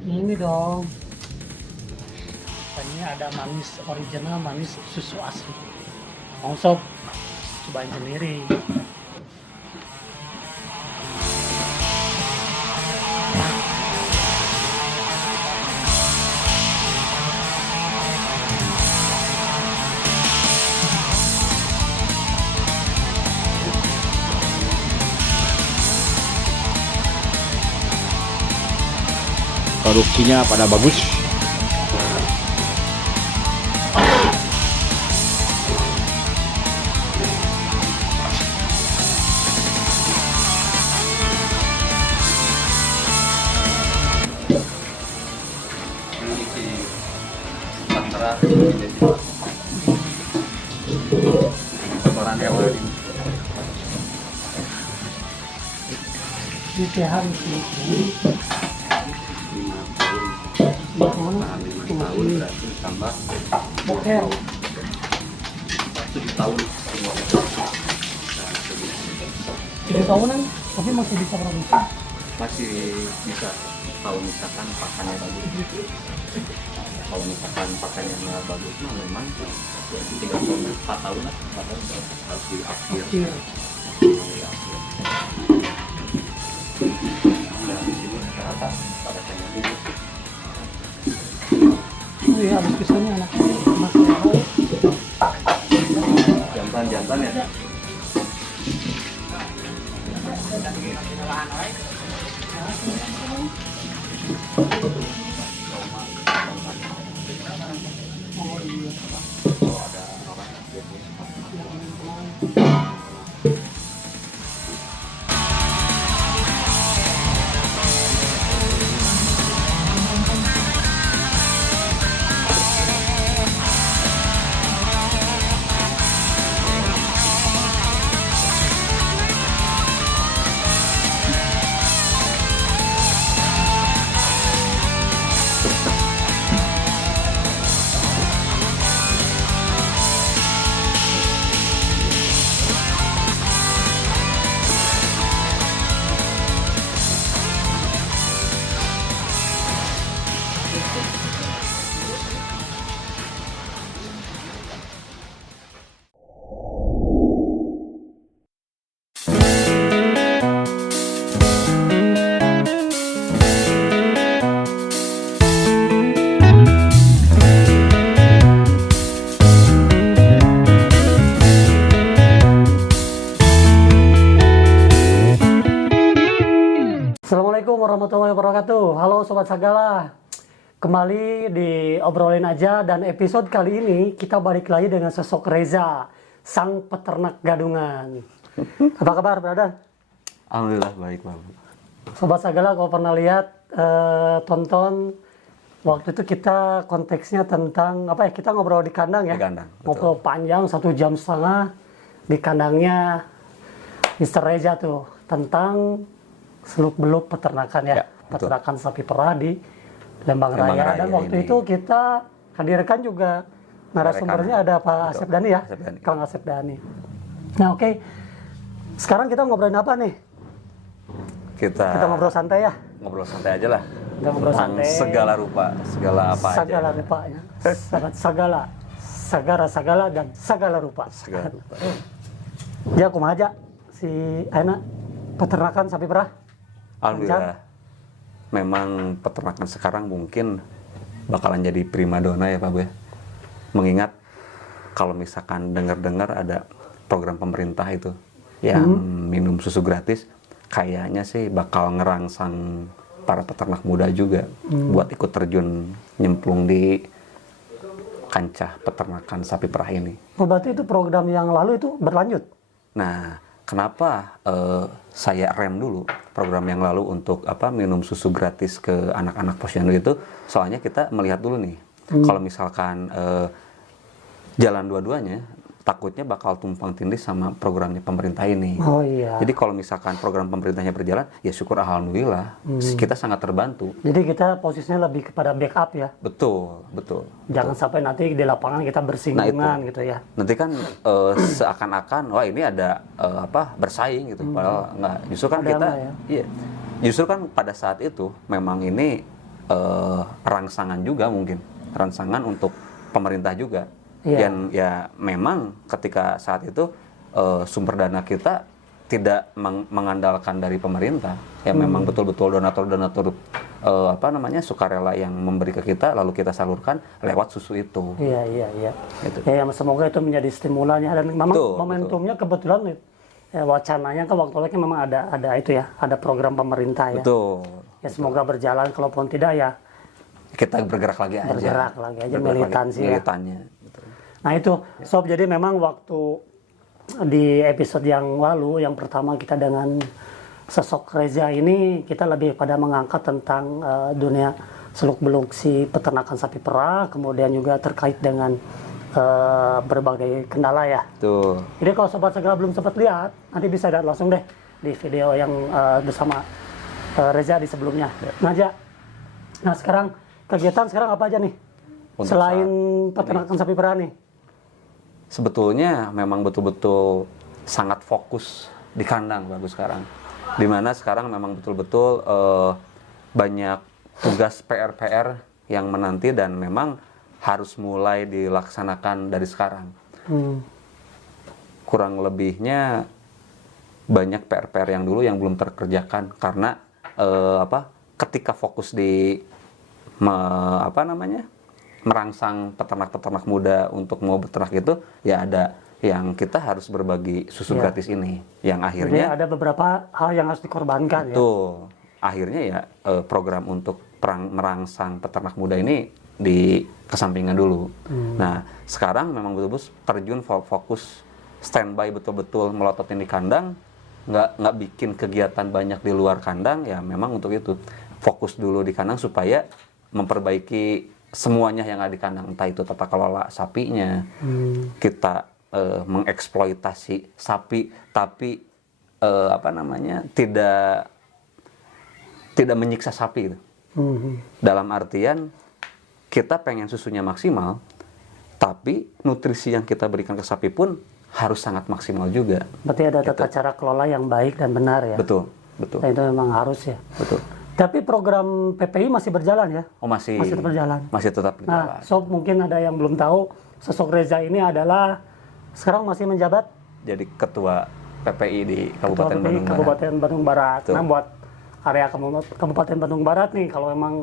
Ini dong. Ini ada manis original, manis susu asli. Mau sob, cobain sendiri. Produksinya pada bagus. Ini sehat sih. Tambah Bokel. 7 tahun. 3 tahunan, tapi masih bisa produksi. Masih bisa. Kalau misalkan pakannya bagus, kalau misalkan pakannya nggak bagus, nah memang 3 tahun, 4 tahun lah, 4 tahun harus diakhir. Kecil. Nah di sini rata pada kayaknya ini. Oh iya, habis pisahnya anak masih mau. Jantan ya. Assalamualaikum warahmatullahi wabarakatuh. Halo Sobat Sagala. Kembali di Obrolin Aja, dan episode kali ini kita balik lagi dengan sosok Reza, sang peternak gadungan. Apa kabar, brother? Alhamdulillah baik Pak. Sobat Sagala, kalau pernah lihat, tonton waktu itu kita konteksnya tentang apa ya? Kita ngobrol di kandang ya. Di kandang, betul. Ngobrol panjang 1,5 jam di kandangnya Mr. Reza tuh tentang seluk-beluk peternakan ya, betul. peternakan sapi perah di Lembang Lembang Raya. Raya Dan waktu ini. itu kita hadirkan juga narasumbernya ada Pak Asep Dhani ya, Asep Dhani. Kang Asep Dhani. Nah oke, sekarang kita ngobrolin apa nih? Kita Kita ngobrol santai ya, ngobrol santai aja lah. kita ngobrol Tentang santai. segala rupa, segala apa Segala aja. rupanya, sagala dan segala rupa. Segala rupa. Ya kumaha aja si Aina peternakan sapi perah. Alhamdulillah. Memang peternakan sekarang mungkin bakalan jadi primadona ya Pak Bu ya. Mengingat kalau misalkan dengar-dengar ada program pemerintah itu yang minum susu gratis, kayaknya sih bakal ngerangsang para peternak muda juga buat ikut terjun nyemplung di kancah peternakan sapi perah ini. Oh, berarti itu program yang lalu itu berlanjut? Nah, kenapa saya rem dulu program yang lalu untuk minum susu gratis ke anak-anak posyandu itu? Soalnya kita melihat dulu nih, kalau misalkan jalan dua-duanya, takutnya bakal tumpang tindih sama programnya pemerintah ini. Oh iya. Jadi kalau misalkan program pemerintahnya berjalan, ya syukur alhamdulillah, kita sangat terbantu. Jadi kita posisinya lebih kepada backup ya. Betul, betul. Jangan sampai nanti di lapangan kita bersinggungan gitu ya. Nanti kan seakan-akan wah ini ada bersaing gitu, padahal enggak. Justru kan Padahal kita enggak ya. iya. Justru kan pada saat itu memang ini rangsangan juga mungkin, rangsangan untuk pemerintah juga. Iya. Dan ya memang ketika saat itu sumber dana kita tidak mengandalkan dari pemerintah, ya memang betul-betul donatur-donatur sukarela yang memberi ke kita, lalu kita salurkan lewat susu itu. Iya. Gitu. Ya, semoga itu menjadi stimulannya dan memang Betul, momentumnya kebetulan ya, wacananya kan waktu itu memang ada itu ya, ada program pemerintah ya. Betul. Ya semoga berjalan, kalaupun tidak ya Kita bergerak lagi aja. Bergerak lagi aja, Bergerak militansi ya. militannya. Betul. Nah itu, Sob, jadi memang waktu di episode yang lalu, yang pertama kita dengan sosok Reza ini, kita lebih pada mengangkat tentang dunia seluk-beluk si peternakan sapi perah, kemudian juga terkait dengan berbagai kendala ya. Tuh. Jadi kalau Sobat Segala belum sempat lihat, nanti bisa lihat langsung deh di video yang bersama Reza di sebelumnya. Nah sekarang, kegiatan sekarang apa aja nih? Untuk Selain saat peternakan sapi perah nih? Sebetulnya memang betul-betul sangat fokus di kandang bagus sekarang. Dimana sekarang memang betul-betul banyak tugas PR-PR yang menanti dan memang harus mulai dilaksanakan dari sekarang. Kurang lebihnya banyak PR-PR yang dulu yang belum terkerjakan karena ketika fokus di merangsang peternak-peternak muda untuk mau beternak itu, ya ada yang kita harus berbagi susu Ya. gratis ini, yang Jadi akhirnya ada beberapa hal yang harus dikorbankan ya. tuh akhirnya ya program untuk merangsang peternak muda ini dikesampingkan dulu. Nah sekarang memang betul-betul terjun fokus standby betul-betul melototin di kandang, nggak bikin kegiatan banyak di luar kandang, ya memang untuk itu fokus dulu di kandang supaya memperbaiki semuanya yang ada di kandang, entah itu tata kelola sapinya, kita mengeksploitasi sapi tapi tidak menyiksa sapi gitu. Dalam artian kita pengen susunya maksimal, tapi nutrisi yang kita berikan ke sapi pun harus sangat maksimal juga. Berarti ada tata cara kelola yang baik dan benar ya. Betul. Nah, itu memang harus ya. Betul. Tapi program PPI masih berjalan ya? Oh masih Masih tetap berjalan. Masih tetap berjalan. Nah, Sob, mungkin ada yang belum tahu, sosok Reza ini adalah sekarang masih menjabat Jadi ketua PPI di Ketua Kabupaten PPI Bandung Barat. Kabupaten Bandung Barat. Betul. Nah, buat area Kabupaten Bandung Barat nih, kalau memang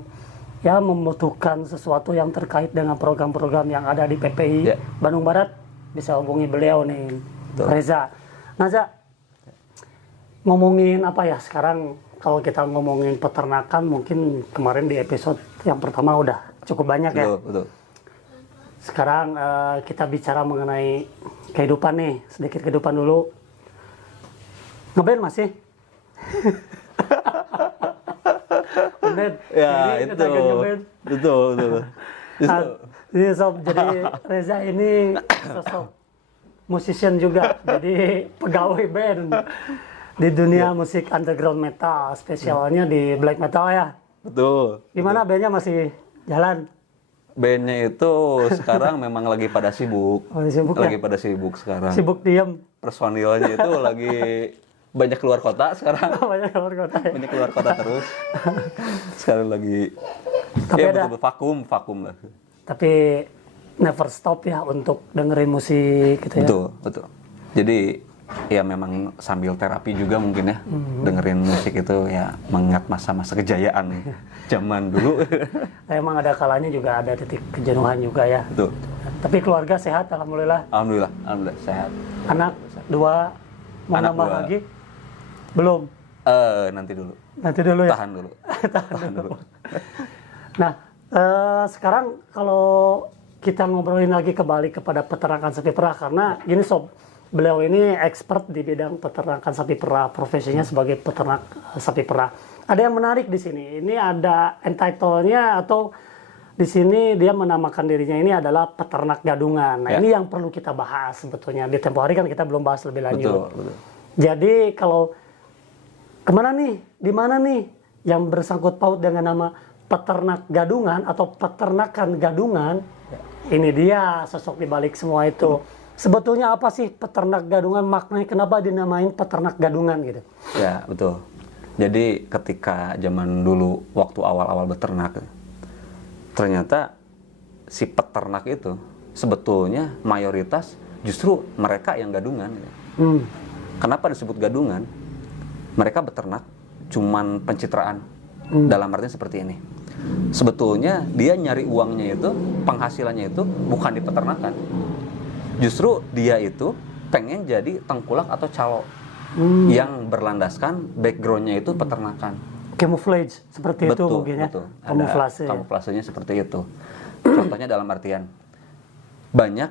ya membutuhkan sesuatu yang terkait dengan program-program yang ada di PPI Ya. Bandung Barat, bisa hubungi beliau nih, Betul. Reza. Nah, Za, ngomongin apa ya sekarang? Kalau kita ngomongin peternakan, mungkin kemarin di episode yang pertama udah cukup banyak ya. Betul. Sekarang kita bicara mengenai kehidupan nih, sedikit kehidupan dulu. Ngeband masih? Ngeband. Ya Jadi itu. kita akan ngeband. Betul. Nah, ini Sob, jadi Reza ini sosok musician juga, jadi pegawai band di dunia musik underground metal, spesialnya di black metal ya. Betul. Gimana bandnya masih jalan? Bandnya itu sekarang memang lagi pada sibuk. Oh, sibuk ya? Lagi pada sibuk sekarang. Sibuk diem, Personilnya itu lagi banyak keluar kota sekarang. banyak keluar kota ya. Banyak keluar kota terus. Sekarang lagi Tapi ya ada- betul vakum lah. Tapi never stop ya untuk dengerin musik gitu ya. Betul. Jadi ya memang sambil terapi juga mungkin ya, dengerin musik itu ya mengingat masa-masa kejayaan zaman dulu. Emang ada kalanya juga ada titik kejenuhan juga ya. Betul. Tapi keluarga sehat, alhamdulillah. Alhamdulillah sehat. Anak 2 mau Anak nambah 2. lagi? Belum. Nanti dulu. Nanti dulu ya. Tahan dulu. Tahan dulu. Nah, sekarang kalau kita ngobrolin lagi kembali kepada peternakan sapi perah, karena gini Sob, beliau ini expert di bidang peternakan sapi perah, profesinya sebagai peternak sapi perah. Ada yang menarik di sini. Ini ada entitle-nya atau di sini dia menamakan dirinya ini adalah peternak gadungan. Nah, Ya. ini yang perlu kita bahas sebetulnya. Di tempo hari kan kita belum bahas lebih lanjut. Betul. Jadi kalau kemana nih, di mana nih yang bersangkut paut dengan nama peternak gadungan atau peternakan gadungan, ini dia sosok di balik semua itu. Sebetulnya apa sih peternak gadungan, maknanya kenapa dinamain peternak gadungan gitu? Ya betul. Jadi ketika zaman dulu waktu awal-awal beternak, ternyata si peternak itu sebetulnya mayoritas justru mereka yang gadungan. Kenapa disebut gadungan? Mereka beternak cuman pencitraan. Dalam artinya seperti ini. Sebetulnya dia nyari uangnya itu, penghasilannya itu bukan di peternakan. Justru dia itu pengen jadi tengkulak atau calo yang berlandaskan backgroundnya itu peternakan. Camouflage seperti itu Betul, mungkin ya. betul. Kamuflase. Ada kamuflasenya seperti itu. Contohnya dalam artian banyak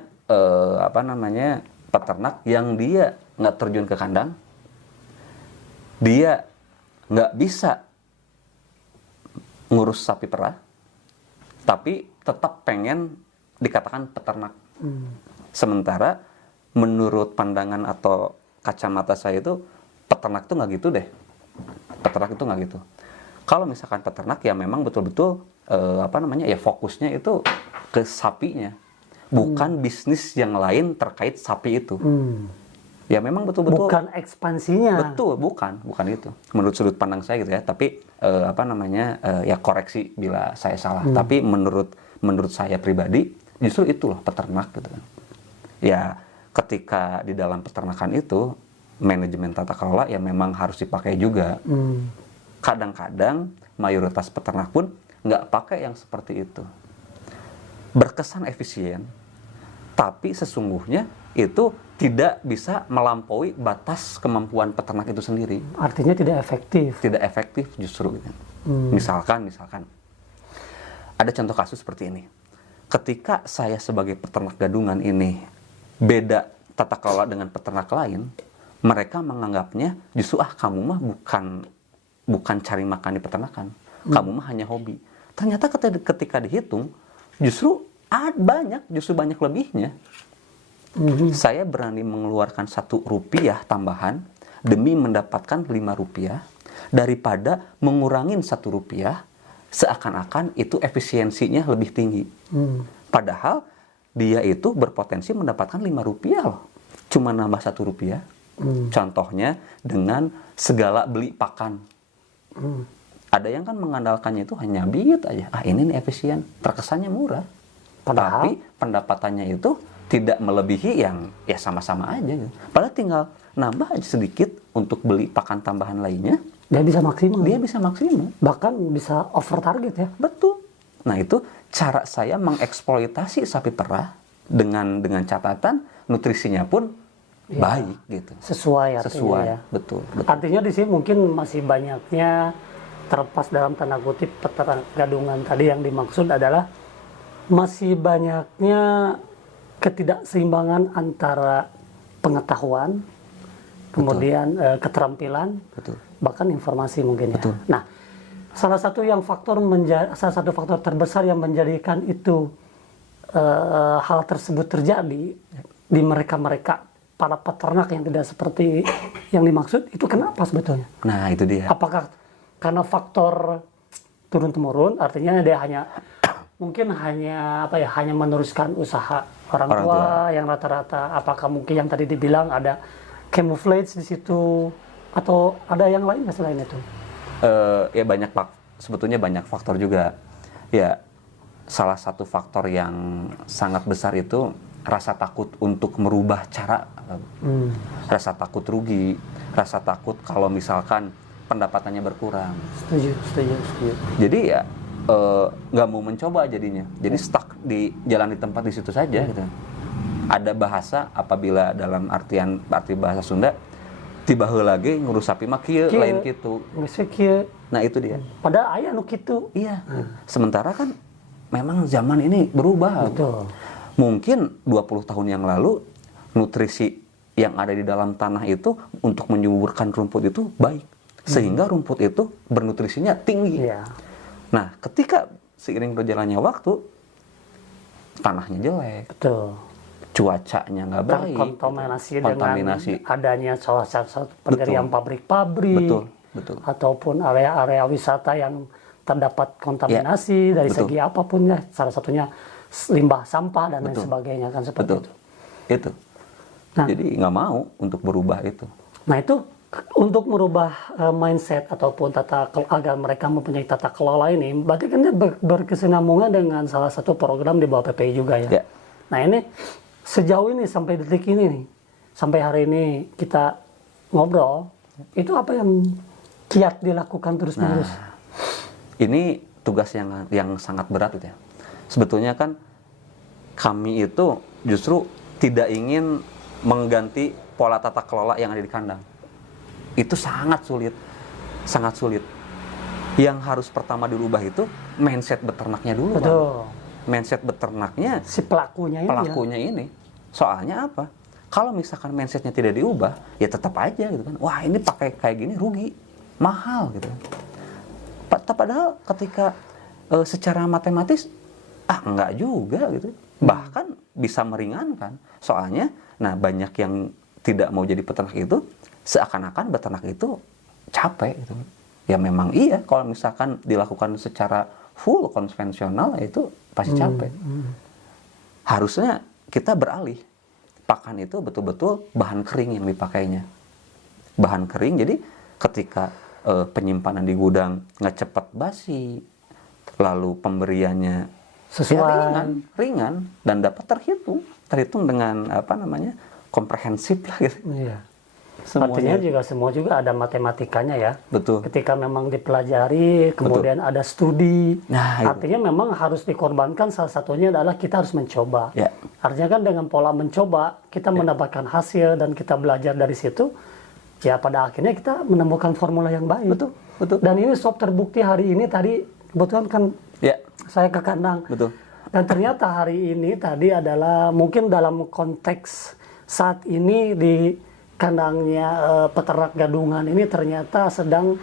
peternak yang dia nggak terjun ke kandang, dia nggak bisa ngurus sapi perah, tapi tetap pengen dikatakan peternak. Sementara menurut pandangan atau kacamata saya itu peternak itu nggak gitu deh. Peternak itu nggak gitu. Kalau misalkan peternak ya memang betul-betul fokusnya itu ke sapinya, bukan bisnis yang lain terkait sapi itu. Ya memang betul-betul Bukan ekspansinya. betul, bukan itu. Menurut sudut pandang saya gitu ya. Tapi ya koreksi bila saya salah. Tapi menurut saya pribadi justru itu loh peternak gitu kan. Ya ketika di dalam peternakan itu manajemen tata kelola ya memang harus dipakai juga. Kadang-kadang mayoritas peternak pun nggak pakai yang seperti itu. Berkesan efisien, tapi sesungguhnya itu tidak bisa melampaui batas kemampuan peternak itu sendiri. Artinya tidak efektif. Tidak efektif justru. Gitu. Misalkan, ada contoh kasus seperti ini. Ketika saya sebagai peternak gadungan ini beda tata kelola dengan peternak lain, mereka menganggapnya justru kamu mah bukan cari makan di peternakan, kamu mah hanya hobi. Ternyata ketika dihitung justru banyak lebihnya. Saya berani mengeluarkan Rp1 tambahan demi mendapatkan Rp5 daripada mengurangin Rp1 seakan-akan itu efisiensinya lebih tinggi. Padahal dia itu berpotensi mendapatkan Rp5 loh, cuma nambah Rp1. Contohnya dengan segala beli pakan. Ada yang kan mengandalkannya itu hanya bibit aja. Ini nih efisien, terkesannya murah. Padahal tapi pendapatannya itu tidak melebihi yang ya sama-sama aja gitu. Padahal tinggal nambah aja sedikit untuk beli pakan tambahan lainnya, dia bisa maksimal. Bahkan bisa over target ya. Betul. Nah, itu cara saya mengeksploitasi sapi perah dengan catatan nutrisinya pun baik gitu. Sesuai ya. Betul. Artinya di sini mungkin masih banyaknya, terlepas dalam tanda kutip peternak gadungan tadi, yang dimaksud adalah masih banyaknya ketidakseimbangan antara pengetahuan, kemudian keterampilan, bahkan informasi mungkin ya. Nah, salah satu faktor terbesar yang menjadikan itu hal tersebut terjadi di mereka para peternak yang tidak seperti yang dimaksud itu kenapa sebetulnya? Nah, itu dia. Apakah karena faktor turun-temurun, artinya dia mungkin hanya meneruskan usaha orang tua yang rata-rata, apakah mungkin yang tadi dibilang ada camouflage di situ, atau ada yang lain selain itu? Ya sebetulnya banyak faktor juga. Ya, salah satu faktor yang sangat besar itu rasa takut untuk merubah cara, rasa takut rugi, rasa takut kalau misalkan pendapatannya berkurang. Setuju. Jadi ya nggak mau mencoba jadinya. Jadi stuck di jalan di tempat di situ saja gitu. Ada bahasa apabila dalam arti bahasa Sunda tiba heula lagi ngurus sapi mah kieu lain kitu. Nah, itu dia. Padahal aya nu kitu. Iya. Sementara kan memang zaman ini berubah. Betul. Mungkin 20 tahun yang lalu nutrisi yang ada di dalam tanah itu untuk menyuburkan rumput itu baik. Sehingga rumput itu bernutrisinya tinggi. Iya. Nah, ketika seiring berjalannya waktu, tanahnya jelek. Betul. Cuacanya nggak baik. Terkontaminasi dengan adanya salah satu pendirian pabrik-pabrik. Betul. Ataupun area-area wisata yang terdapat kontaminasi dari segi apapun ya. Salah satunya limbah sampah dan lain sebagainya kan seperti itu. Nah, jadi nggak mau untuk berubah itu. Nah, itu untuk merubah mindset ataupun agar mereka mempunyai tata kelola ini, berarti kan dia berkesinambungan dengan salah satu program di bawah PPI juga ya. Ya. Nah ini sejauh ini sampai detik ini nih, sampai hari ini kita ngobrol, itu apa yang kiat dilakukan terus-menerus? Nah, ini tugas yang sangat berat gitu ya. Sebetulnya kan kami itu justru tidak ingin mengganti pola tata kelola yang ada di kandang. Itu sangat sulit, sangat sulit. Yang harus pertama dirubah itu mindset beternaknya dulu. Betul. Bang. Mindset beternaknya Si pelakunya ini. Soalnya apa? Kalau misalkan mindsetnya tidak diubah, ya tetap aja gitu kan. Wah ini pakai kayak gini rugi, mahal gitu. Padahal ketika secara matematis, enggak juga gitu. Bahkan bisa meringankan. Soalnya, nah banyak yang tidak mau jadi peternak itu, seakan-akan beternak itu capek gitu. Ya memang iya, kalau misalkan dilakukan secara full konvensional itu pasti capek. Harusnya kita beralih. Pakan itu betul-betul bahan kering yang dipakainya. Bahan kering, jadi ketika penyimpanan di gudang nggak cepat basi, lalu pemberiannya sesuai ya ringan dan dapat terhitung dengan komprehensif lah gitu. Iya. Semuanya. Artinya semua juga ada matematikanya ya. Betul. Ketika memang dipelajari, kemudian ada studi. Nah, artinya memang harus dikorbankan, salah satunya adalah kita harus mencoba. Ya. Artinya kan dengan pola mencoba, kita mendapatkan hasil dan kita belajar dari situ. Ya pada akhirnya kita menemukan formula yang baik. Betul, betul. Dan ini sob terbukti hari ini tadi, kebetulan kan saya ke kandang. Betul. Dan ternyata hari ini tadi adalah mungkin dalam konteks saat ini di kandangnya peternak gadungan ini ternyata sedang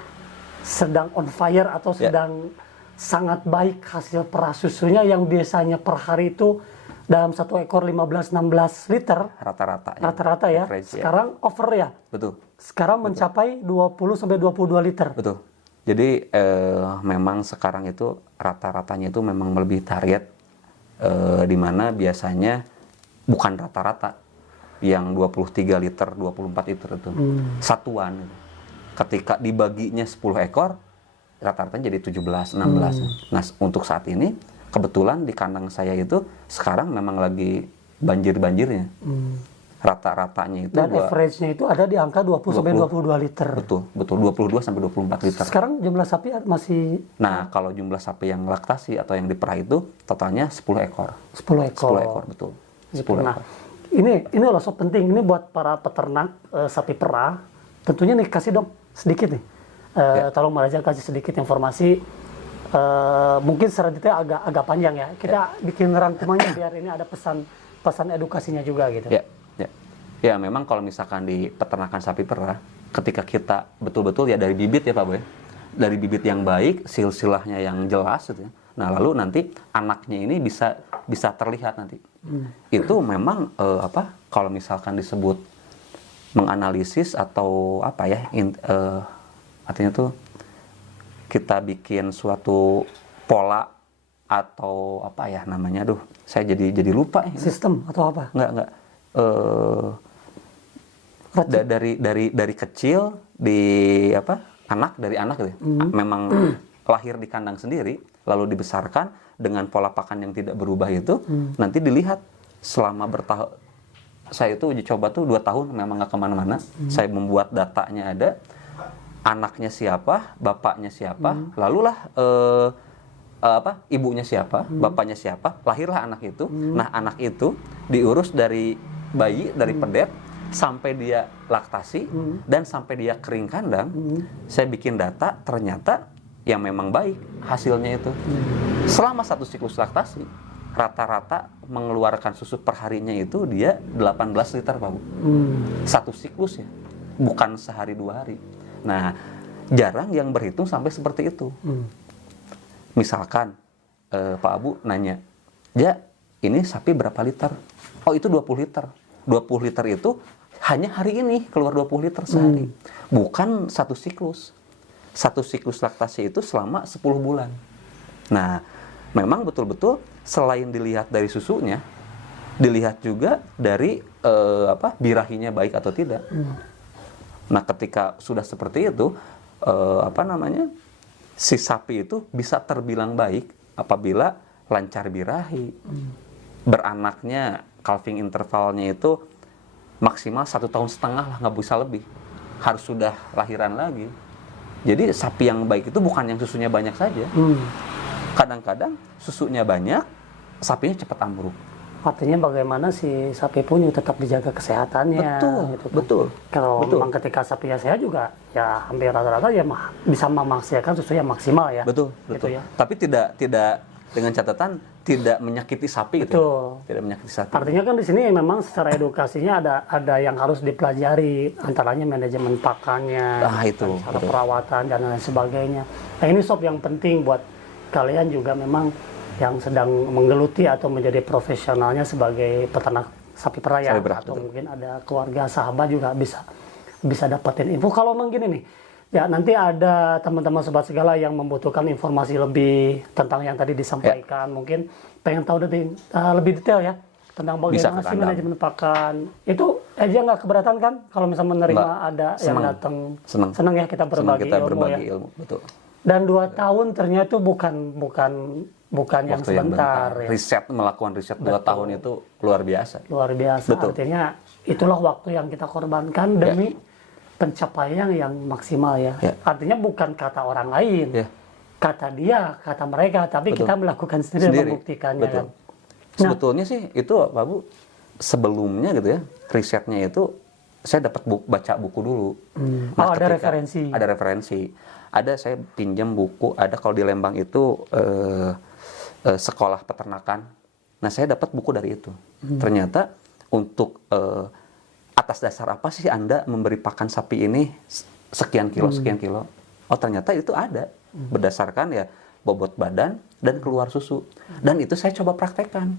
on fire atau sedang sangat baik hasil perah susunya yang biasanya per hari itu dalam satu ekor 15-16 liter rata-rata ya. Average, sekarang over ya. Betul. Sekarang mencapai 20-22 liter. Betul. Jadi memang sekarang itu rata-ratanya itu memang melebihi target, di mana biasanya bukan rata-rata yang 23 liter, 24 liter itu satuan. Ketika dibaginya 10 ekor, rata-ratanya jadi 17, 16. Nah, untuk saat ini kebetulan di kandang saya itu sekarang memang lagi banjir-banjirnya. Rata-ratanya itu dan average-nya itu ada di angka 20-22 liter. Betul, 22-24 liter. Sekarang jumlah sapi masih... Nah, kalau jumlah sapi yang laktasi atau yang diperah itu totalnya 10 ekor. 10 ekor, betul. 10 nah, ekor. Ini loh sob penting, ini buat para peternak sapi perah, tentunya nih kasih dong sedikit nih. Tolong Maraja kasih sedikit informasi, mungkin secara detail agak panjang ya. Kita bikin rangkumannya biar ini ada pesan edukasinya juga gitu. Ya memang kalau misalkan di peternakan sapi perah, ketika kita betul-betul ya dari bibit ya Pak Boy, dari bibit yang baik, silsilahnya yang jelas gitu ya. Nah lalu nanti anaknya ini bisa terlihat nanti. Itu memang kalau misalkan disebut menganalisis atau artinya tuh kita bikin suatu pola atau saya jadi lupa ya. Sistem atau apa? Enggak. Dari kecil dari anak gitu ya. Memang lahir di kandang sendiri lalu dibesarkan dengan pola pakan yang tidak berubah itu nanti dilihat selama bertahun. Saya itu uji coba tuh 2 tahun memang nggak kemana-mana. Saya membuat datanya ada, anaknya siapa, bapaknya siapa, lalulah ibunya siapa, bapaknya siapa, lahirlah anak itu. Nah anak itu diurus dari bayi, dari pedet sampai dia laktasi dan sampai dia kering kandang. Saya bikin data, ternyata yang memang baik hasilnya itu. Selama 1 siklus laktasi, rata-rata mengeluarkan susu per harinya itu dia 18 liter Pak Bu. 1 siklus ya, bukan sehari 2 hari. Nah, jarang yang berhitung sampai seperti itu. Misalkan Pak Abu nanya, "Ja, ini sapi berapa liter?" Oh, itu 20 liter. 20 liter itu hanya hari ini keluar 20 liter sehari. Bukan 1 siklus. 1 siklus laktasi itu selama 10 bulan. Nah, memang betul-betul selain dilihat dari susunya, dilihat juga dari birahinya baik atau tidak. Nah, ketika sudah seperti itu, si sapi itu bisa terbilang baik apabila lancar birahi, beranaknya, calving intervalnya itu maksimal 1,5 tahun lah, nggak bisa lebih, harus sudah lahiran lagi. Jadi sapi yang baik itu bukan yang susunya banyak saja. Kadang-kadang susunya banyak, sapinya cepat ambruk. Artinya bagaimana si sapi pun juga tetap dijaga kesehatannya. Betul, gitu kan. betul. Kalau betul. memang ketika sapinya sehat juga, ya hampir rata-rata ya bisa memaksimalkan susu yang maksimal ya. Betul, gitu betul. Ya. Tapi tidak dengan catatan tidak menyakiti sapi gitu. Betul. Tidak menyakiti sapi. Artinya kan di sini memang secara edukasinya ada yang harus dipelajari, antaranya manajemen pakannya, itu, cara betul. perawatan dan lain sebagainya. Nah ini sob yang penting buat kalian juga memang yang sedang menggeluti atau menjadi profesionalnya sebagai peternak sapi perah, atau betul. mungkin ada keluarga sahabat juga bisa dapetin info. Kalau memang gini nih, ya nanti ada teman-teman sobat segala yang membutuhkan informasi lebih tentang yang tadi disampaikan, mungkin pengen tahu lebih detail ya tentang bagaimana sih manajemen pakan. Itu aja nggak keberatan kan kalau misalnya menerima ada yang datang. Senang ya kita berbagi ilmu. Betul. Dan 2 tahun ternyata itu bukan yang sebentar. Ya. Melakukan riset 2 tahun itu luar biasa. Luar biasa. Betul. Artinya itulah waktu yang kita korbankan demi pencapaian yang maksimal ya. Artinya bukan kata orang lain, kata dia, kata mereka, tapi kita melakukan sendiri dan membuktikannya. Betul. Kan. Nah, sebetulnya sih itu Pak Bu, sebelumnya gitu ya, risetnya itu saya dapat baca buku dulu. Nah, ada referensi. Ada referensi. Ada saya pinjam buku, ada kalau di Lembang itu sekolah peternakan. Nah, saya dapat buku dari itu. Ternyata untuk atas dasar apa sih Anda memberi pakan sapi ini sekian kilo. Oh, ternyata itu ada. Berdasarkan ya bobot badan dan keluar susu. Dan itu saya coba praktekkan.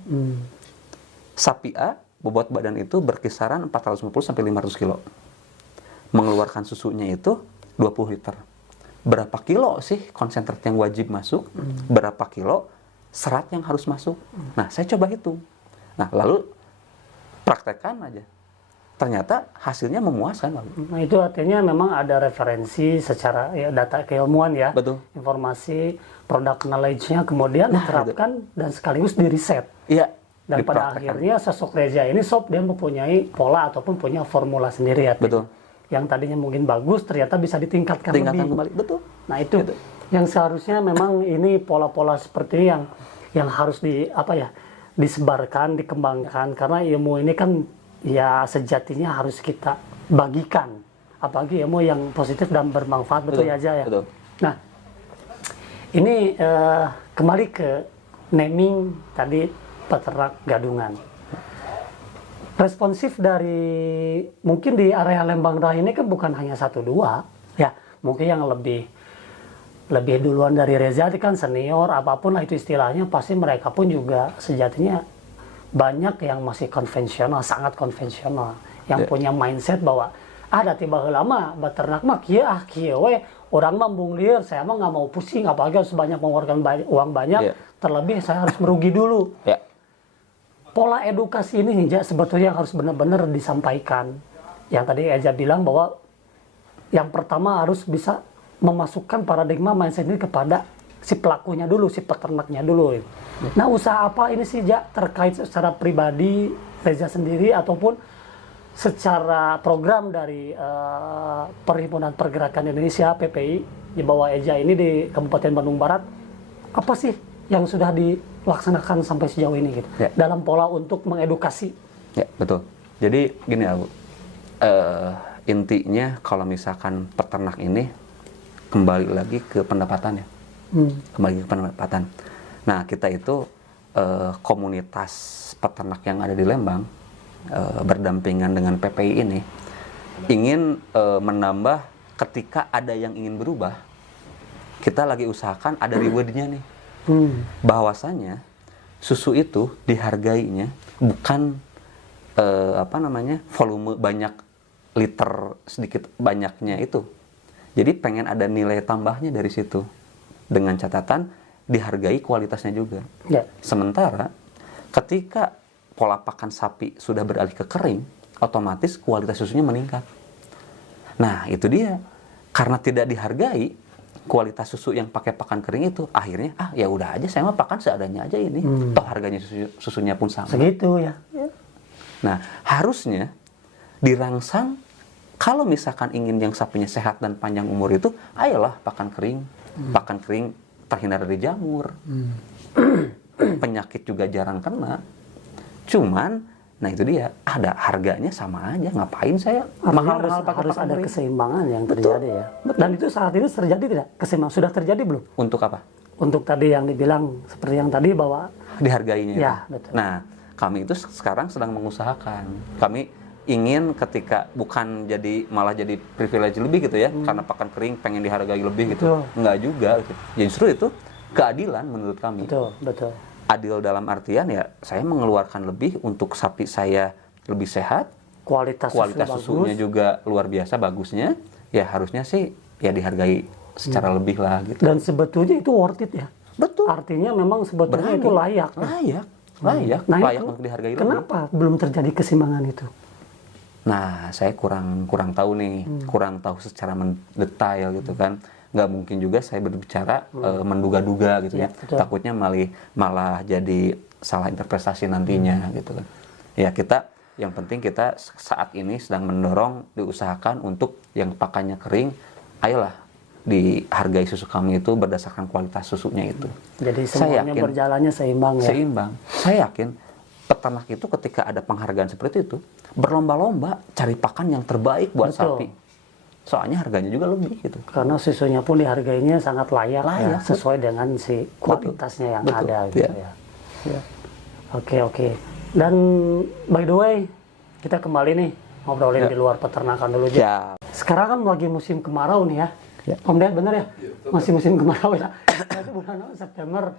Sapi A, bobot badan itu berkisaran 450 sampai 500 kilo. Mengeluarkan susunya itu 20 liter. Berapa kilo sih konsentrat yang wajib masuk? Berapa kilo serat yang harus masuk? Nah, saya coba hitung. Nah, lalu praktekkan aja. Ternyata hasilnya memuaskan. Nah, itu artinya memang ada referensi secara data keilmuan ya. Betul. Informasi, product knowledge-nya kemudian diterapkan dan sekaligus diriset. Iya. Dan pada akhirnya sosok Reza ini sob dia mempunyai pola ataupun punya formula sendiri ya. Betul. Yang tadinya mungkin bagus ternyata bisa ditingkatkan lebih. Kembali. Betul. Nah, itu yang seharusnya memang ini pola-pola seperti ini yang harus disebarkan, dikembangkan, karena ilmu ini kan ya sejatinya harus kita bagikan, apalagi ilmu yang positif dan bermanfaat. Betul ya aja ya. Betul. Nah, ini kembali ke naming tadi peternak gadungan. Responsif dari mungkin di area Lembang Raya ini kan bukan hanya 1-2 ya, mungkin yang lebih duluan dari Reza itu kan senior apapun lah itu istilahnya, pasti mereka pun juga sejatinya banyak yang masih konvensional, sangat konvensional, yang punya mindset bahwa ada tiba lama beternak mah kieu we orang mah embung lieur, saya mah nggak mau pusing apalagi harus banyak mengeluarkan uang banyak, terlebih saya harus merugi dulu. Pola edukasi ini sebetulnya harus benar-benar disampaikan. Yang tadi Eja bilang bahwa yang pertama harus bisa memasukkan paradigma mindset ini kepada si pelakunya dulu, si peternaknya dulu. Nah, usaha apa ini sih terkait secara pribadi Reza sendiri ataupun secara program dari Perhimpunan Pergerakan Indonesia PPI di bawah Eja ini di Kabupaten Bandung Barat, apa sih yang sudah dilaksanakan sampai sejauh ini gitu dalam pola untuk mengedukasi? Ya, betul. Jadi gini ya Bu, intinya kalau misalkan peternak ini kembali lagi ke pendapatan ya. Kembali ke pendapatan. Nah, kita itu komunitas peternak yang ada di Lembang berdampingan dengan PPI ini ingin menambah, ketika ada yang ingin berubah, kita lagi usahakan ada reward-nya nih. Bahwasanya susu itu dihargainya bukan volume banyak liter sedikit banyaknya itu. Jadi pengen ada nilai tambahnya dari situ. Dengan catatan dihargai kualitasnya juga. Sementara ketika pola pakan sapi sudah beralih ke kering, otomatis kualitas susunya meningkat. Nah, itu dia. Karena tidak dihargai kualitas susu yang pakai pakan kering itu, akhirnya ya udah aja saya mah pakan seadanya aja ini. Toh harganya susunya pun sama. Segitu ya. Nah, harusnya dirangsang kalau misalkan ingin yang sapinya sehat dan panjang umur itu, ayolah pakan kering. Pakan kering terhindar dari jamur. Penyakit juga jarang kena. Cuman, nah itu dia, ada harganya sama aja. Ngapain saya mahal-mahal pakai harus pakan ada kering? keseimbangan yang terjadi ya. Dan itu saat ini terjadi tidak? Keseimbangan sudah terjadi belum? Untuk apa? Untuk tadi yang dibilang seperti yang tadi bahwa Dihargainya. Ya, itu. betul. Nah, kami itu sekarang sedang mengusahakan. Kami ingin ketika bukan malah jadi privilege lebih gitu ya, karena pakan kering pengen dihargai lebih gitu. Betul. Enggak juga gitu. Justru itu keadilan menurut kami. betul. Adil dalam artian ya saya mengeluarkan lebih untuk sapi saya lebih sehat, Kualitas susunya susu bagus. juga luar biasa bagusnya, ya harusnya sih ya dihargai secara lebih lah gitu. Dan sebetulnya itu worth it ya. Betul. Artinya memang sebetulnya Berani. itu layak. Ya. Layak Nah layak itu untuk dihargai lebih. kenapa belum terjadi keseimbangan itu? Nah, saya kurang tahu nih, kurang tahu secara mendetail gitu kan. Nggak mungkin juga saya berbicara menduga-duga gitu ya. Betul. Takutnya malah jadi salah interpretasi nantinya gitu kan. Ya yang penting kita saat ini sedang mendorong, diusahakan untuk yang pakannya kering, ayolah dihargai susu kami itu berdasarkan kualitas susunya itu. Jadi Saya semuanya yakin berjalannya seimbang ya. seimbang. Saya yakin peternak itu ketika ada penghargaan seperti itu berlomba-lomba cari pakan yang terbaik buat Betul. sapi. Soalnya harganya juga lebih gitu. Karena susunya pun dihargainya sangat layak, ya, Layak, sesuai dengan si kualitasnya yang Betul. ada gitu Ya. ya. Oke. Dan by the way, kita kembali nih ngobrolin Ya. di luar peternakan dulu aja. Ya, Sekarang kan lagi musim kemarau nih ya. Ya. Om Ded bener ya? Masih musim kemarau ya. Itu bulan September.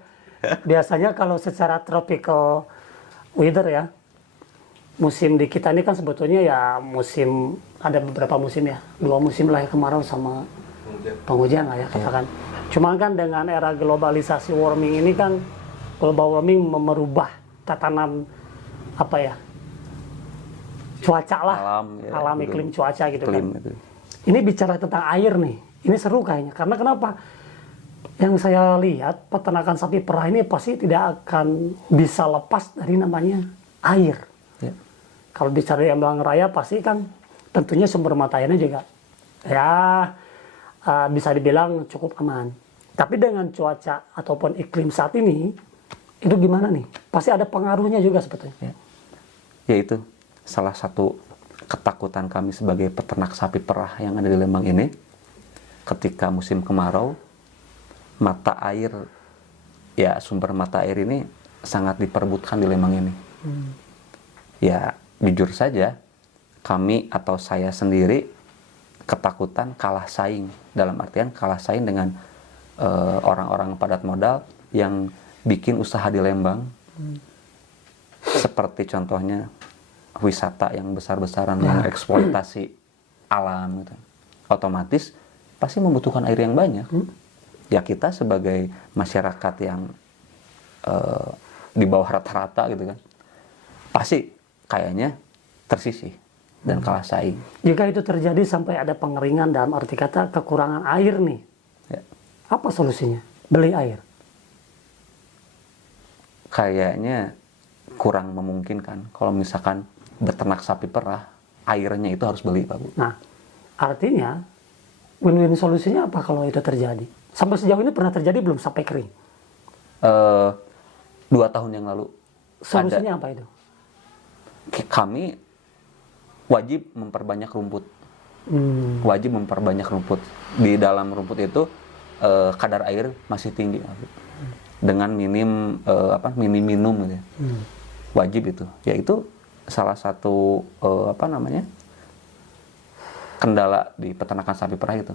Biasanya kalau secara tropical weather ya, musim di kita ini kan sebetulnya ya musim, ada beberapa musim ya, 2 musim lah ya, kemarau sama penghujan lah ya katakan. Cuma kan dengan era globalisasi warming ini kan, global warming merubah tatanan apa ya, cuaca lah, alam, ya, iklim cuaca gitu iklim kan. itu. Ini bicara tentang air nih, ini seru kayaknya, karena kenapa? Yang saya lihat peternakan sapi perah ini pasti tidak akan bisa lepas dari namanya air. Ya. Kalau bicara di Emblang Raya pasti kan tentunya sumber mata airnya juga ya bisa dibilang cukup aman. Tapi dengan cuaca ataupun iklim saat ini itu gimana nih? Pasti ada pengaruhnya juga sebetulnya. Ya. Yaitu salah satu ketakutan kami sebagai peternak sapi perah yang ada di Lembang ini, ketika musim kemarau, mata air, ya sumber mata air ini sangat diperebutkan di Lembang ini. Ya jujur saja, kami atau saya sendiri ketakutan kalah saing, dalam artian kalah saing dengan orang-orang padat modal yang bikin usaha di Lembang. Seperti contohnya wisata yang besar-besaran, mengeksploitasi alam gitu. Otomatis pasti membutuhkan air yang banyak. Ya kita sebagai masyarakat yang di bawah rata-rata gitu kan, pasti kayaknya tersisih dan kalah saing. Jika itu terjadi sampai ada pengeringan dalam arti kata kekurangan air nih, Ya. apa solusinya? Beli air. Kayaknya kurang memungkinkan kalau misalkan beternak sapi perah, airnya itu harus beli, Pak Bu. Nah, artinya win-win solusinya apa kalau itu terjadi? Sampai sejauh ini pernah terjadi belum sampai kering? 2 tahun yang lalu Solusinya apa itu? kami wajib memperbanyak rumput. Wajib memperbanyak rumput. Di dalam rumput itu kadar air masih tinggi, Pak Bu. Dengan minim minum gitu ya. Wajib itu. Yaitu salah satu kendala di peternakan sapi perah itu.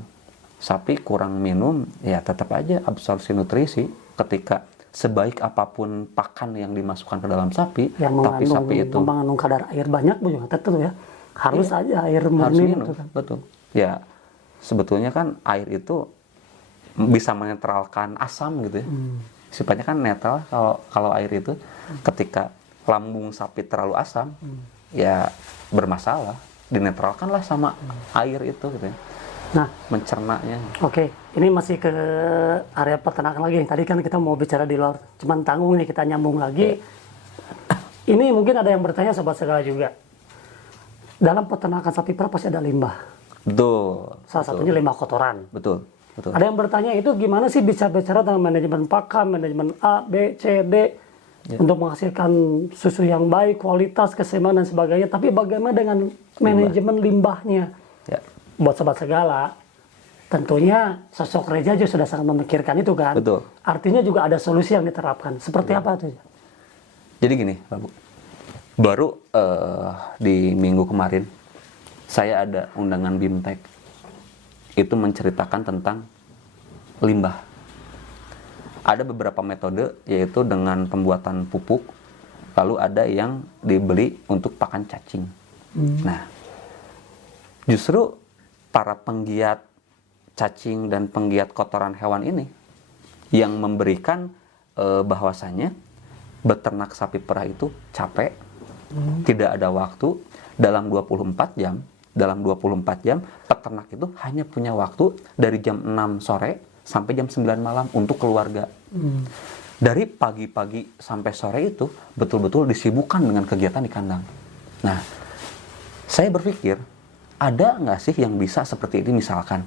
Sapi kurang minum, ya tetap aja absorpsi nutrisi. Ketika sebaik apapun pakan yang dimasukkan ke dalam sapi, Yang tapi sapi itu mengandung kadar air banyak Bu juga tentu ya. Harus Iya, aja air harus murni minum, gitu kan. betul. Ya, sebetulnya kan air itu bisa menetralkan asam gitu ya. Sifatnya kan netral kalau air itu ketika lambung sapi terlalu asam, ya bermasalah. dinetralkan lah sama air itu gitu ya. Nah, Mencernanya. oke, ini masih ke area peternakan lagi. Tadi kan kita mau bicara di luar, cuman tanggung nih kita nyambung lagi. Ini mungkin ada yang bertanya sobat segala juga. Dalam peternakan sapi perah pasti ada limbah. Betul. Salah satunya limbah kotoran. Betul. Betul. Ada yang bertanya itu gimana sih bisa bicara dengan manajemen pakan, manajemen A, B, C, D untuk menghasilkan susu yang baik, kualitas, keseimbangan dan sebagainya. Tapi bagaimana dengan manajemen limbahnya? Ya. Buat sobat segala, tentunya sosok Reza juga sudah sangat memikirkan itu kan. Betul. Artinya juga ada solusi yang diterapkan. Seperti apa tuh? Jadi gini, Pak Bu. Baru di minggu kemarin saya ada undangan BIMTEK. Itu menceritakan tentang limbah. Ada beberapa metode, yaitu dengan pembuatan pupuk, lalu ada yang dibeli untuk pakan cacing. Nah, justru para penggiat cacing dan penggiat kotoran hewan ini yang memberikan bahwasannya beternak sapi perah itu capek, tidak ada waktu, dalam 24 jam peternak itu hanya punya waktu dari jam 6 sore sampai jam 9 malam untuk keluarga. Dari pagi-pagi sampai sore itu betul-betul disibukkan dengan kegiatan di kandang. Nah, saya berpikir ada nggak sih yang bisa seperti ini, misalkan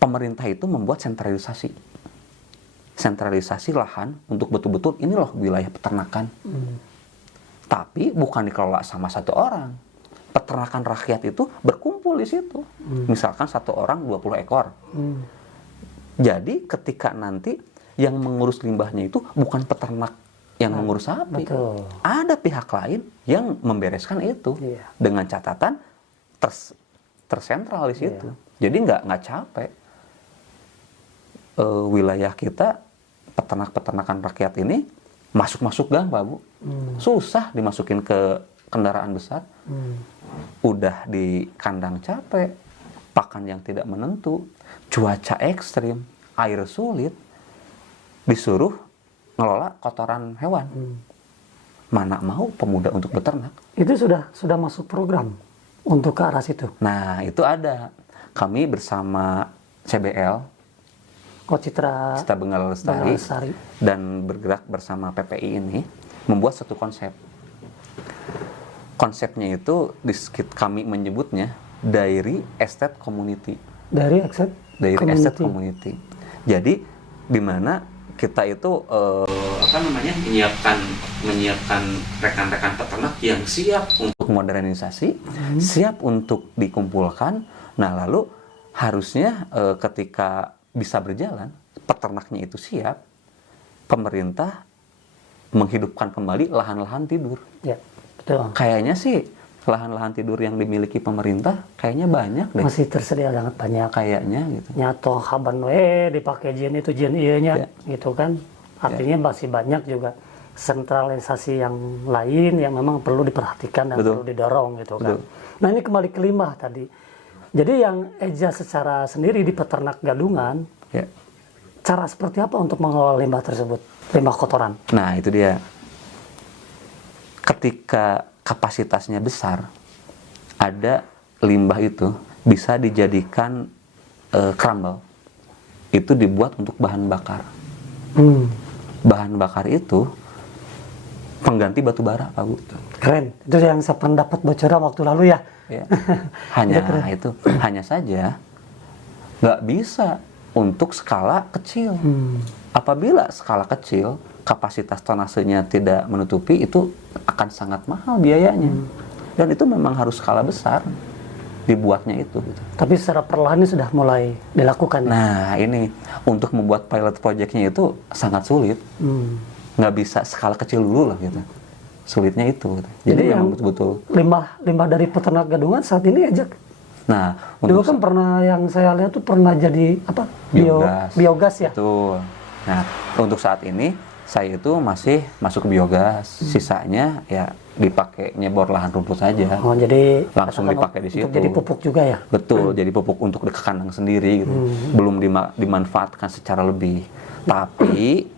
pemerintah itu membuat sentralisasi lahan untuk betul-betul ini loh wilayah peternakan. Tapi bukan dikelola sama satu orang. Peternakan rakyat itu berkumpul di situ. Misalkan satu orang 20 ekor. Jadi ketika nanti yang mengurus limbahnya itu bukan peternak yang mengurus sapi. Betul. Ada pihak lain yang membereskan itu. Iya. Dengan catatan tersentral di situ. Jadi nggak capek. Wilayah kita, peternakan rakyat ini masuk gang, Pak Bu. Susah dimasukin ke kendaraan besar. Udah di kandang capek, pakan yang tidak menentu, cuaca ekstrim, air sulit, disuruh ngelola kotoran hewan. Mana mau pemuda untuk beternak? Itu sudah masuk program untuk ke arah situ. Nah, itu ada. Kami bersama CBL, Citra Bengal Lestari, dan bergerak bersama PPI ini membuat satu konsep. Konsepnya itu kami menyebutnya Dairy Estate Community. Dairy Estate Community. Jadi di mana kita itu menyiapkan rekan-rekan peternak yang siap untuk modernisasi, siap untuk dikumpulkan. Nah, lalu harusnya ketika bisa berjalan, peternaknya itu siap, pemerintah menghidupkan kembali lahan-lahan tidur. Ya, betul. Kayaknya sih lahan-lahan tidur yang dimiliki pemerintah kayaknya banyak deh. Masih tersedia sangat banyak. Kayaknya gitu. Nyato haban dipakai jin itu jin nya gitu kan. Artinya masih banyak juga sentralisasi yang lain yang memang perlu diperhatikan dan perlu didorong gitu kan. Nah, ini kembali ke limbah tadi. Jadi yang Eja secara sendiri di peternak gadungan, cara seperti apa untuk mengelola limbah tersebut, limbah kotoran? Nah, itu dia. Ketika kapasitasnya besar, ada limbah itu bisa dijadikan crumble. Itu dibuat untuk bahan bakar. Bahan bakar itu pengganti batu bara, Pak Bu. Keren. Itu yang saya pernah dapat bocoran waktu lalu ya. Ya. Hanya saja nggak bisa untuk skala kecil. Apabila skala kecil, kapasitas tonasenya tidak menutupi, itu akan sangat mahal biayanya. Dan itu memang harus skala besar dibuatnya itu. Gitu. Tapi secara perlahan ini sudah mulai dilakukan. Nah, ini untuk membuat pilot projectnya itu sangat sulit. Nggak bisa skala kecil dulu lah gitu. Sulitnya itu. Jadi memang betul-betul limbah dari peternak gadungan saat ini aja. Nah, dulu kan pernah yang saya lihat tuh pernah jadi apa? Biogas ya. Betul. Nah, untuk saat ini saya itu masih masuk ke biogas. Sisanya ya dipakai nyebor lahan rumput saja. Oh, jadi langsung dipakai di situ. Untuk jadi pupuk juga ya? Betul, jadi pupuk untuk di kandang sendiri gitu. Belum dimanfaatkan secara lebih. Tapi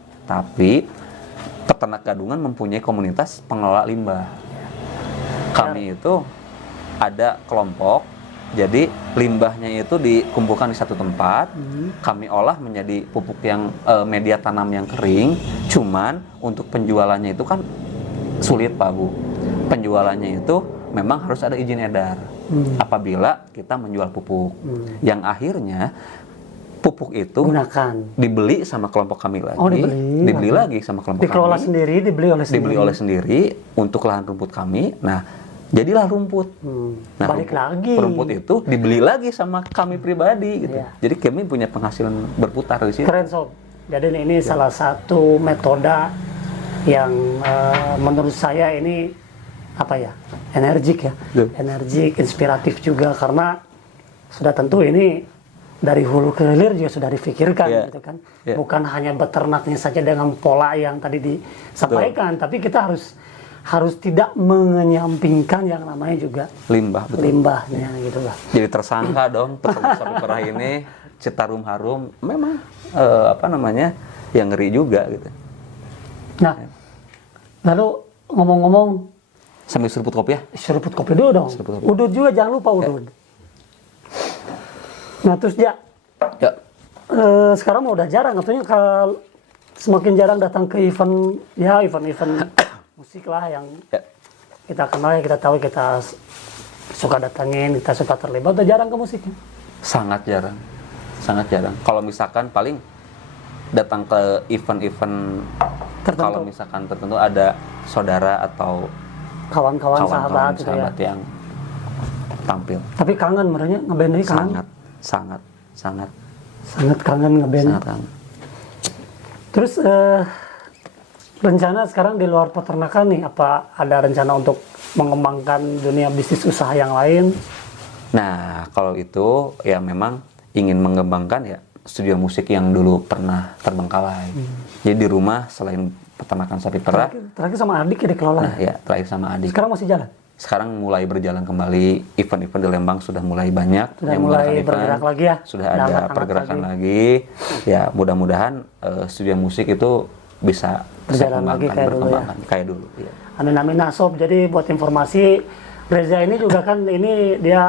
peternak gadungan mempunyai komunitas pengelola limbah. Kami itu ada kelompok. Jadi limbahnya itu dikumpulkan di satu tempat, kami olah menjadi pupuk yang media tanam yang kering. Cuman untuk penjualannya itu kan sulit Pak Bu. Penjualannya itu memang harus ada izin edar. Apabila kita menjual pupuk, yang akhirnya pupuk itu Gunakan. dibeli sama kelompok kami lagi, Oh, dibeli lagi sama kelompok Dikelola kami, sendiri, dibeli oleh sendiri. dibeli oleh sendiri untuk lahan rumput kami. Nah, jadilah rumput. Nah, Balik lagi. rumput itu dibeli lagi sama kami pribadi gitu. Iya. Jadi kami punya penghasilan berputar di sini. Keren Sob. Jadi ini salah satu metode yang menurut saya ini apa ya, energik ya, Betul. energik, inspiratif juga karena sudah tentu ini dari hulu ke hilir juga sudah difikirkan Iya. gitu kan, Iya. bukan hanya beternaknya saja dengan pola yang tadi disampaikan, tapi kita harus tidak mengenyampingkan yang namanya juga Limbah, betul. limbahnya gitu lah. Jadi tersangka dong peternak sapi perah ini Citarum Harum memang apa namanya yang ngeri juga gitu. Nah, lalu ngomong-ngomong Sambil seruput kopi ya. seruput kopi dulu dong. Seruput kopi. Udud juga jangan lupa udud. Nah terus ya, Ya. sekarang mau udah jarang, katanya semakin jarang datang ke event musik lah yang Ya. kita kenal ya, kita tahu, kita suka datangin, kita suka terlibat. Udah jarang ke musiknya. Sangat jarang. Sangat jarang. Kalau misalkan paling datang ke event-event Tertentu. kalau misalkan tertentu ada saudara atau Kawan-kawan kawan-kawan sahabat gitu ya. sahabat yang tampil. Tapi kangen merenya ngeband ini kangen. Sangat Kangen ngeband. sangat kangen. Terus rencana sekarang di luar peternakan nih, apa ada rencana untuk mengembangkan dunia bisnis usaha yang lain? Nah, kalau itu ya memang ingin mengembangkan ya studio musik yang dulu pernah terbengkalai. Jadi di rumah selain peternakan sapi perah, Terakhir sama adik ya dikelola. nah ya terakhir sama adik. Sekarang masih jalan? Sekarang mulai berjalan kembali, event-event di Lembang sudah mulai banyak. Sudah yang mulai mengadakan bergerak lagi ya? Sudah Udah ada angkat-angkat pergerakan lagi. lagi. Ya mudah-mudahan studio musik itu bisa Berjalan lagi kayak dulu ya? Kayak dulu. Ya. Amin amin nasob. Jadi buat informasi, Reza ini juga kan ini dia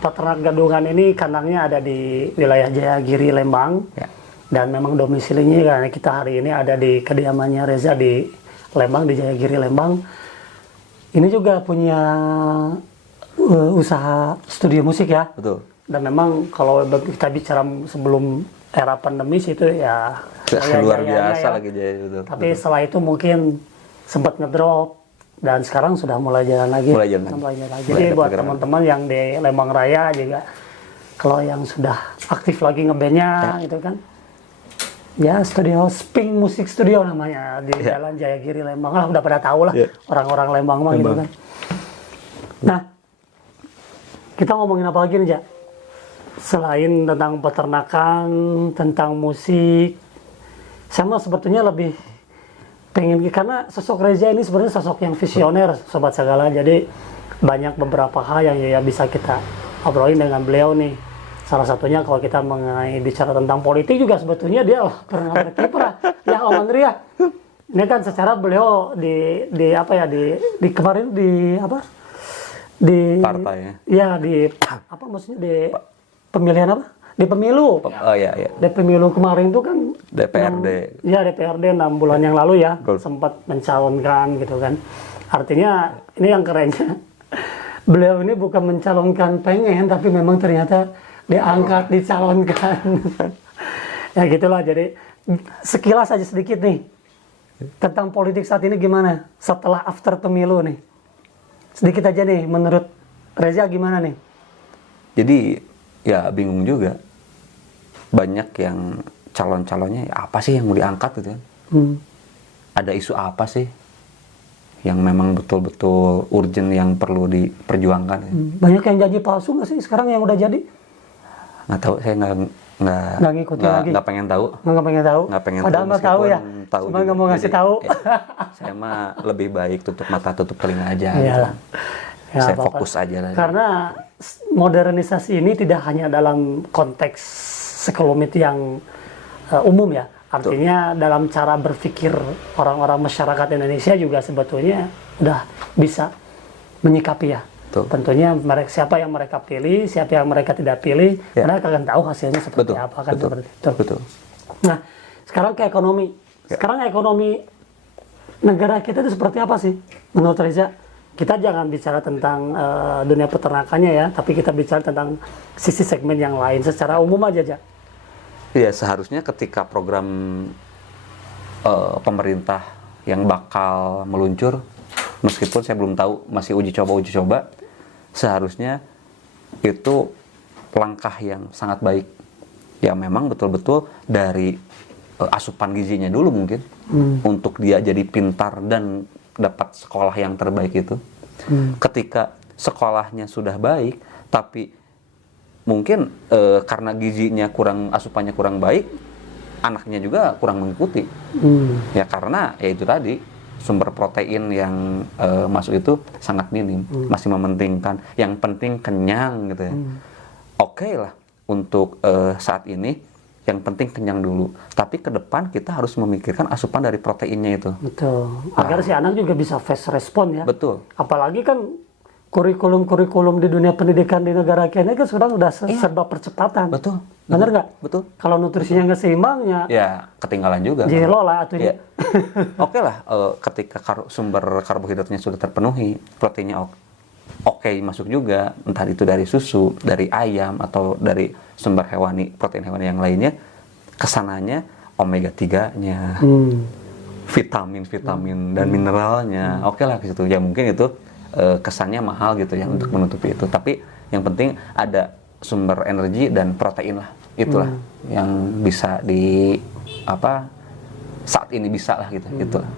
peternak gadungan ini kandangnya ada di wilayah Jayagiri Lembang. Ya. Dan memang domisilinya karena kita hari ini ada di kediamannya Reza di Lembang, di Jayagiri Lembang. Ini juga punya usaha studio musik ya. Betul. Dan memang kalau kita bicara sebelum era pandemi sih itu ya Luar jaya-jayanya biasa ya. lagi Jaya, betul. Tapi setelah itu mungkin sempat ngedrop dan sekarang sudah mulai jalan lagi. Mulai jalan lagi. Jadi Mulai ada buat pergerakan. teman-teman yang di Lembang Raya juga, kalau yang sudah aktif lagi ngebandnya gitu kan, ya studio Sping Music Studio namanya di Ya. Jalan Jayagiri Lembang lah, udah pada tahu lah Ya. orang-orang Lembang mah gitu kan. Nah, kita ngomongin apa lagi nih, Jak? Selain tentang peternakan, tentang musik, saya mah sebetulnya lebih pengen, karena sosok Reza ini sebenarnya sosok yang visioner, Sobat Sagala. Jadi banyak beberapa hal yang ya bisa kita obrolin dengan beliau nih. Salah satunya kalau kita mengenai bicara tentang politik juga sebetulnya dia pernah berkiprah. Ya Om Andri ya. Ini kan secara beliau di apa ya, di kemarin di apa? Di Partainya. Ya di apa maksudnya di pemilihan apa? Di pemilu. Oh iya, iya. Di pemilu kemarin itu kan DPRD. Ya DPRD 6 bulan yang lalu ya Betul. sempat mencalonkan gitu kan. Artinya ini yang kerennya, beliau ini bukan mencalonkan pengen, tapi memang ternyata diangkat, dicalonkan. Ya gitulah. Jadi sekilas aja sedikit nih tentang politik saat ini gimana setelah after pemilu nih. Sedikit aja nih, menurut Reza gimana nih? Jadi ya bingung juga. Banyak yang calon-calonnya apa sih yang mau diangkat gitu kan. Ada isu apa sih yang memang betul-betul urgent yang perlu diperjuangkan ya? Banyak yang janji palsu nggak sih sekarang yang udah jadi? Nggak tahu, saya Nggak ngikutin lagi. nggak pengen tahu. Nggak pengen tahu? Nggak pengen Padahal tahu, mah tahu ya, meskipun tahu cuma juga. nggak mau ngasih Jadi, tahu. saya mah lebih baik tutup mata tutup telinga aja gitu. Iyalah. Ya, Saya apa-apa. fokus aja lah. Karena modernisasi ini tidak hanya dalam konteks sekelumit yang umum ya. Artinya dalam cara berpikir orang-orang masyarakat Indonesia juga sebetulnya udah bisa menyikapi ya. Betul. Tentunya siapa yang mereka pilih, siapa yang mereka tidak pilih, Ya. mereka akan tahu hasilnya seperti Betul. apa kan Betul. seperti itu. Betul. Nah, sekarang ke ekonomi. Ya. Sekarang ekonomi negara kita itu seperti apa sih menurut Reza? Kita jangan bicara tentang dunia peternakannya ya, tapi kita bicara tentang sisi segmen yang lain secara umum aja. Iya, seharusnya ketika program pemerintah yang bakal meluncur, meskipun saya belum tahu, masih uji coba, seharusnya itu langkah yang sangat baik. Ya memang betul-betul dari asupan gizinya dulu mungkin, untuk dia jadi pintar dan dapat sekolah yang terbaik itu. Ketika sekolahnya sudah baik, tapi mungkin karena gizinya kurang, asupannya kurang baik, anaknya juga kurang mengikuti. Ya karena ya itu tadi, sumber protein yang masuk itu sangat minim, masih mementingkan yang penting kenyang gitu ya. Oke lah untuk saat ini yang penting kenyang dulu, tapi ke depan kita harus memikirkan asupan dari proteinnya itu. Betul. Agar si anak juga bisa fast respon ya. Betul. Apalagi kan kurikulum di dunia pendidikan di negara Kenya kan sekarang udah serba percepatan. Betul. Bener nggak? Betul. Kalau nutrisinya nggak seimbang Ya ketinggalan juga. jelo lah atunya. Ya. Oke lah, ketika sumber karbohidratnya sudah terpenuhi, proteinnya oke masuk juga, entah itu dari susu, dari ayam, atau dari sumber hewani, protein hewani yang lainnya, kesananya omega 3-nya, vitamin dan mineralnya, oke lah ke situ. Ya mungkin itu kesannya mahal gitu ya untuk menutupi itu, tapi yang penting ada sumber energi dan protein lah, itulah yang bisa saat ini bisa lah gitu, itulah.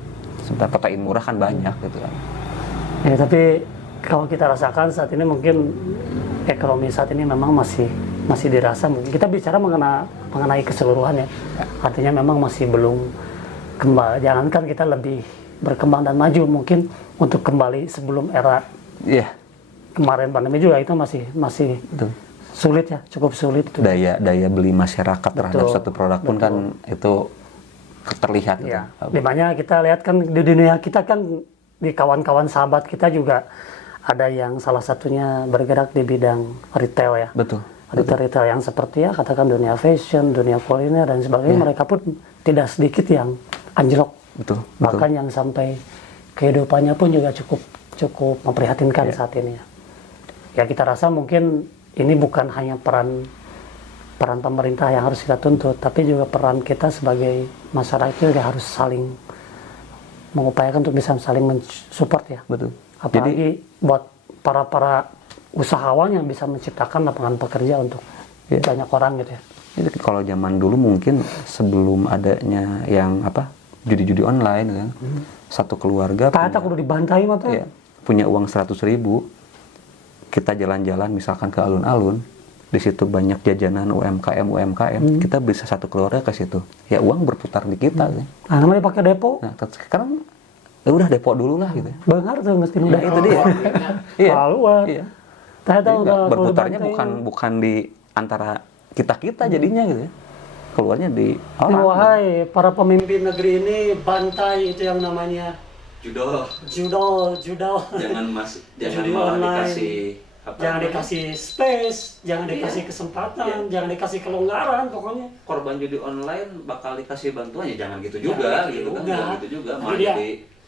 Sebenarnya protein murah kan banyak gitu kan. Ya, tapi kalau kita rasakan saat ini mungkin ekonomi saat ini memang masih dirasa, mungkin kita bicara mengenai keseluruhan ya. Artinya memang masih belum kembali, jangankan kita lebih berkembang dan maju, mungkin untuk kembali sebelum era kemarin pandemi juga itu masih Betul. sulit ya, cukup sulit itu. Daya beli masyarakat terhadap satu produk pun kan itu terlihat gitu. Ya, dimana kita lihat kan di dunia kita kan, di kawan-kawan sahabat kita juga ada yang salah satunya bergerak di bidang retail ya. Betul. Retail yang seperti ya katakan dunia fashion, dunia kuliner dan sebagainya, mereka pun tidak sedikit yang anjlok. Betul. Bahkan yang sampai kehidupannya pun juga cukup memprihatinkan saat ini ya. Ya kita rasa mungkin ini bukan hanya peran pemerintah yang harus kita tuntut, tapi juga peran kita sebagai masyarakat juga harus saling mengupayakan untuk bisa saling mensupport ya. Betul. Apalagi buat para usahawan yang bisa menciptakan lapangan pekerja untuk banyak orang gitu ya. Jadi kalau zaman dulu mungkin sebelum adanya yang judi-judi online kan, satu keluarga Kata kudu dibantai mah tuh. punya uang 100.000, kita jalan-jalan misalkan ke alun-alun, di situ banyak jajanan UMKM, kita bisa satu keluarga ke situ. Ya uang berputar di kita. Kan. Nah, namanya pakai depo. Nah, sekarang ya udah depo dulu lah gitu. Benar tuh mesti Nah, itu dia. Iya. Keluar. Iya. Saya tahu Jadi udah berputarnya bukan di antara kita jadinya gitu ya. Keluarnya di orang. Wahai para pemimpin negeri ini, bantai itu yang namanya judol. Jangan Judi malah online. dikasih Jangan dikasih space, jangan dikasih kesempatan, jangan dikasih kelonggaran pokoknya. korban judi online bakal dikasih bantuan, ya jangan gitu juga gitu kan. Jangan gitu juga, Tapi malah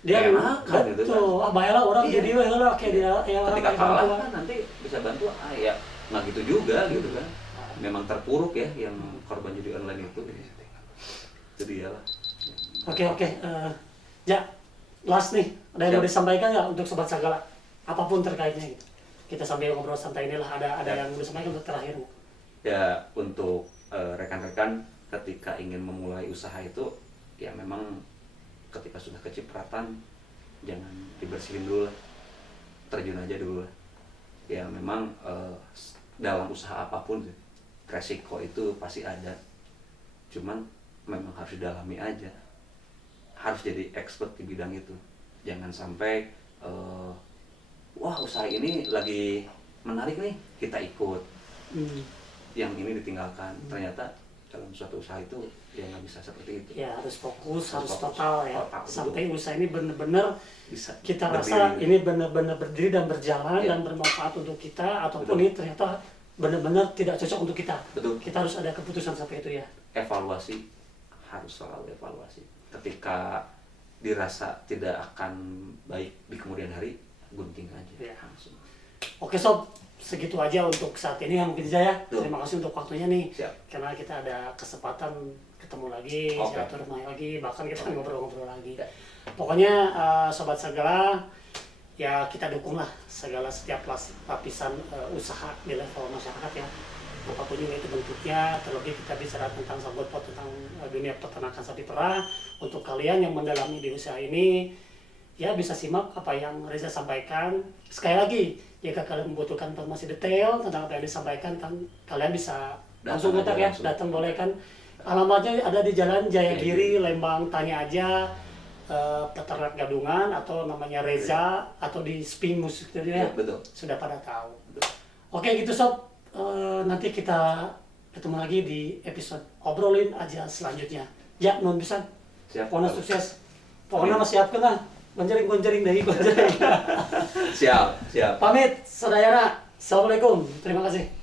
dia enakan gitu kan. betul. Baiklah orang jadi lah kayak dia yang orang Ketika kayak kalah bantuan. kan nanti bisa bantu, ya nggak gitu juga gitu kan. Memang terpuruk ya yang korban judi online itu. Jadi ya lah. Oke. Ya, last nih, ada yang mau disampaikan nggak untuk Sobat Sagala? Apapun terkaitnya gitu. Kita sambil ngobrol santai inilah, ada yang mau disampaikan untuk terakhir. Ya untuk rekan-rekan ketika ingin memulai usaha itu, ya memang ketika sudah kecipratan jangan dibersihin dulu lah, terjun aja dulu lah. Ya memang dalam usaha apapun resiko itu pasti ada, cuman memang harus didalami aja, harus jadi expert di bidang itu. Jangan sampai wah usaha ini lagi menarik nih kita ikut, yang ini ditinggalkan. Ternyata dalam suatu usaha itu ya nggak bisa seperti itu. Ya harus fokus, harus fokus. total ya. Total, betul. Sampai usaha ini benar-benar Bisa kita berdiri. rasa ini benar-benar berdiri dan berjalan Ya. dan bermanfaat untuk kita, ataupun Betul. ini ternyata benar-benar tidak cocok untuk kita. Betul. Kita harus ada keputusan sampai itu ya. Evaluasi, harus selalu evaluasi. Ketika dirasa tidak akan baik di kemudian hari, gunting aja Ya. langsung. Oke sob, segitu aja untuk saat ini ya mungkin saja. Tuh. Terima kasih untuk waktunya nih. Siap. Karena kita ada kesempatan ketemu lagi, Oke. silaturahmi lagi, bahkan kita ngobrol-ngobrol lagi. Ya. Pokoknya sobat segala, ya kita dukunglah segala setiap lapisan usaha di level masyarakat ya. Apapun juga itu bentuknya, terlebih kita bicara tentang Sabotpot, tentang dunia peternakan sapi perah. Untuk kalian yang mendalami di usaha ini, ya bisa simak apa yang Reza sampaikan. Sekali lagi, jika kalian membutuhkan informasi detail tentang apa yang disampaikan, kan kalian bisa langsung Datang kontak aja ya, langsung. datang boleh kan. Alamatnya ada di Jalan Jayagiri, Lembang, tanya aja peternak gadungan atau namanya Reza atau di Sping Musik tadi ya. Ya, betul. Sudah pada tahu. Oke gitu sob. Nanti kita ketemu lagi di episode obrolin aja selanjutnya. Ya, non bisa. Siap. Pokoknya sukses. Pokoknya masih siapkan lah. Gonjering dari gonjering. Siap, siap. Pamit, saudara. Assalamualaikum. Terima kasih.